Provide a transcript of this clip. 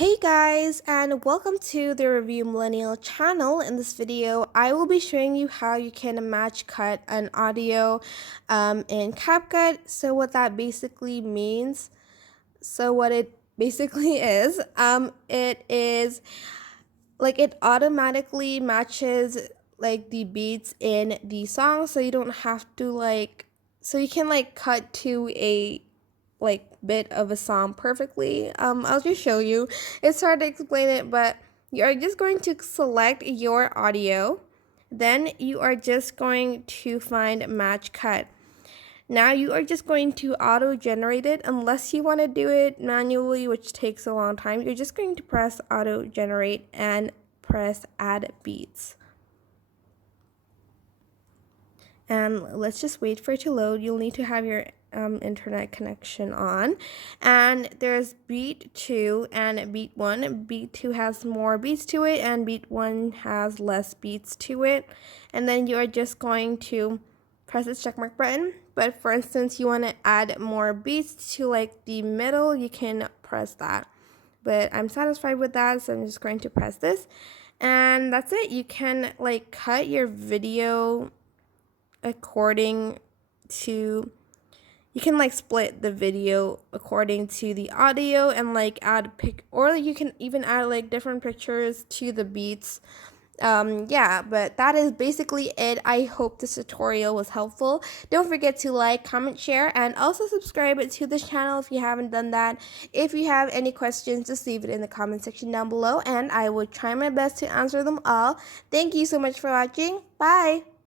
Hey guys, and welcome to the Review Millennial channel. In this video, I will be showing you how you can match cut an audio in CapCut. So what that basically means, what it basically is, it is like it automatically matches like the beats in the song, so you don't have to so you can cut to a bit of a song perfectly. I'll just show you. It's hard to explain it, but you are just going to select your audio. Then you are just going to find match cut. Now you are just going to auto generate it unless you want to do it manually, which takes a long time. You're just going to press auto generate and press add beats. And let's just wait for it to load. You'll need to have your internet connection on. And there's beat 2 and beat 1. Beat 2 has more beats to it and beat 1 has less beats to it. And then you are just going to press this checkmark button. But for instance, you want to add more beats to the middle, you can press that. But I'm satisfied with that, so I'm just going to press this. And that's it. You can cut your video according to, you can split the video according to the audio and add or you can even add different pictures to the beats. Yeah, but that is basically it. I hope this tutorial was helpful. Don't forget to like, comment, share, and also subscribe to this channel if you haven't done that. If you have any questions, just leave it in the comment section down below and I will try my best to answer them all. Thank you so much for watching. Bye!